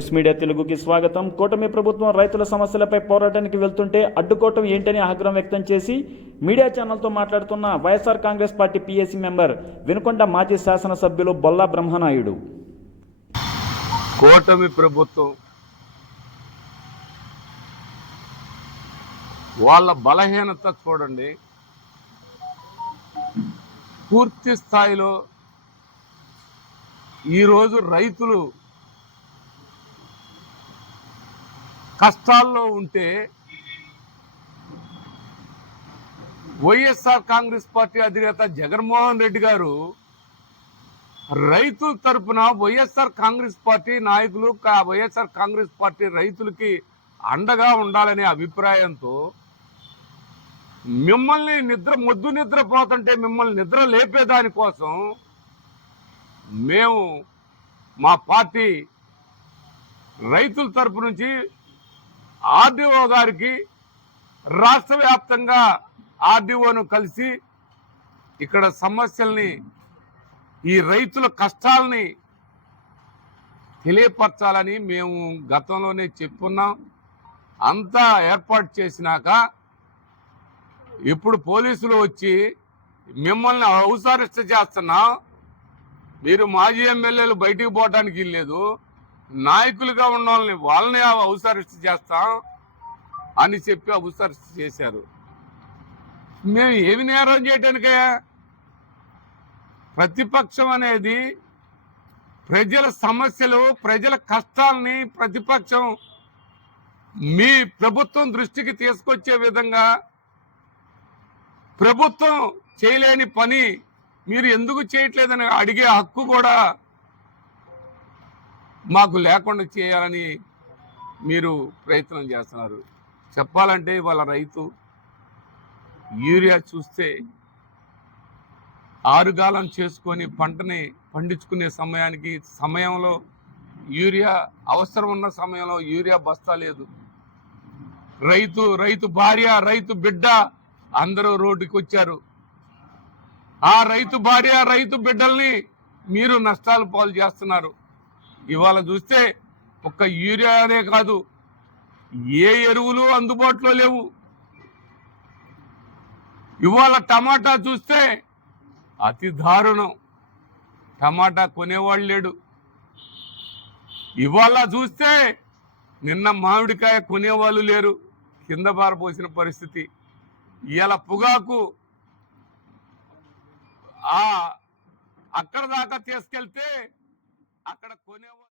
Waves media తెలుగుకి స్వాగతం. కూటమి ప్రభుత్వం రైతుల సమస్యలపై పోరాటానికి వెళ్తుంటే అడ్డుకోవటం ఏంటని ఆగ్రహం వ్యక్తం చేసి మీడియా ఛానల్తో మాట్లాడుతున్న YSR Congress party PAC member Vinukonda మాజీ శాసనసభ్యులు బొల్లా బ్రహ్మనాయుడు. కూటమి ప్రభుత్వం వాళ్ళ బలహీనత చూడండి. పూర్తి స్థాయిలో ఈరోజు రైతులు కష్టాల్లో ఉంటే వైఎస్ఆర్ కాంగ్రెస్ పార్టీ అధినేత జగన్మోహన్ రెడ్డి గారు రైతుల తరపున వైఎస్ఆర్ కాంగ్రెస్ పార్టీ నాయకులు వైఎస్ఆర్ కాంగ్రెస్ పార్టీ రైతులకి అండగా ఉండాలనే అభిప్రాయంతో మిమ్మల్ని నిద్రపోతుంటే మిమ్మల్ని నిద్ర లేపేదానికోసం మేము మా పార్టీ రైతుల తరపు నుంచి ఆర్డీఓ గారికి రాష్ట్ర వ్యాప్తంగా ఆర్డీఓను కలిసి ఇక్కడ సమస్యల్ని ఈ రైతుల కష్టాలని తెలియపరచాలని మేము గతంలోనే చెప్పున్నాం. అంతా ఏర్పాటు చేసినాక ఇప్పుడు పోలీసులు వచ్చి మిమ్మల్ని హౌస్ అరెస్ట్ చేస్తున్నాం, మీరు మాజీ ఎమ్మెల్యేలు బయటికి పోవడానికి లేదు, నాయకులుగా ఉన్న వాళ్ళని హౌస్ అరెస్ట్ చేస్తాం అని చెప్పి హౌస్ అరెస్ట్ చేశారు. మేము ఏమి నేరం చేయడానికే? ప్రతిపక్షం అనేది ప్రజల సమస్యలు ప్రజల కష్టాలని ప్రతిపక్షం మీ ప్రభుత్వం దృష్టికి తీసుకొచ్చే విధంగా ప్రభుత్వం చేయలేని పని మీరు ఎందుకు చేయట్లేదని అడిగే హక్కు కూడా మాకు లేకుండా చేయాలని మీరు ప్రయత్నం చేస్తున్నారు. చెప్పాలంటే వాళ్ళ రైతు యూరియా చూస్తే ఆరుగాలం చేసుకొని పంటని పండించుకునే సమయంలో యూరియా అవసరం ఉన్న సమయంలో యూరియా బస్తా లేదు. రైతు భార్య రైతు బిడ్డ అందరూ రోడ్డుకి వచ్చారు. ఆ రైతు భార్య రైతు బిడ్డల్ని మీరు నష్టాలు పాలు చేస్తున్నారు. ఇవాళ చూస్తే ఒక్క యూరియానే కాదు, ఏ ఎరువులు అందుబాటులో లేవు. ఇవాళ టమాటా చూస్తే అతి దారుణం, టమాటా కొనేవాళ్ళు లేడు. ఇవాళ చూస్తే నిన్న మామిడికాయ కొనేవాళ్ళు లేరు, కింద పారపోసిన పరిస్థితి. ఇవాళ పొగాకు అక్కడ దాకా తీసుకెళ్తే అక్కడ కొనేవాళ్ళు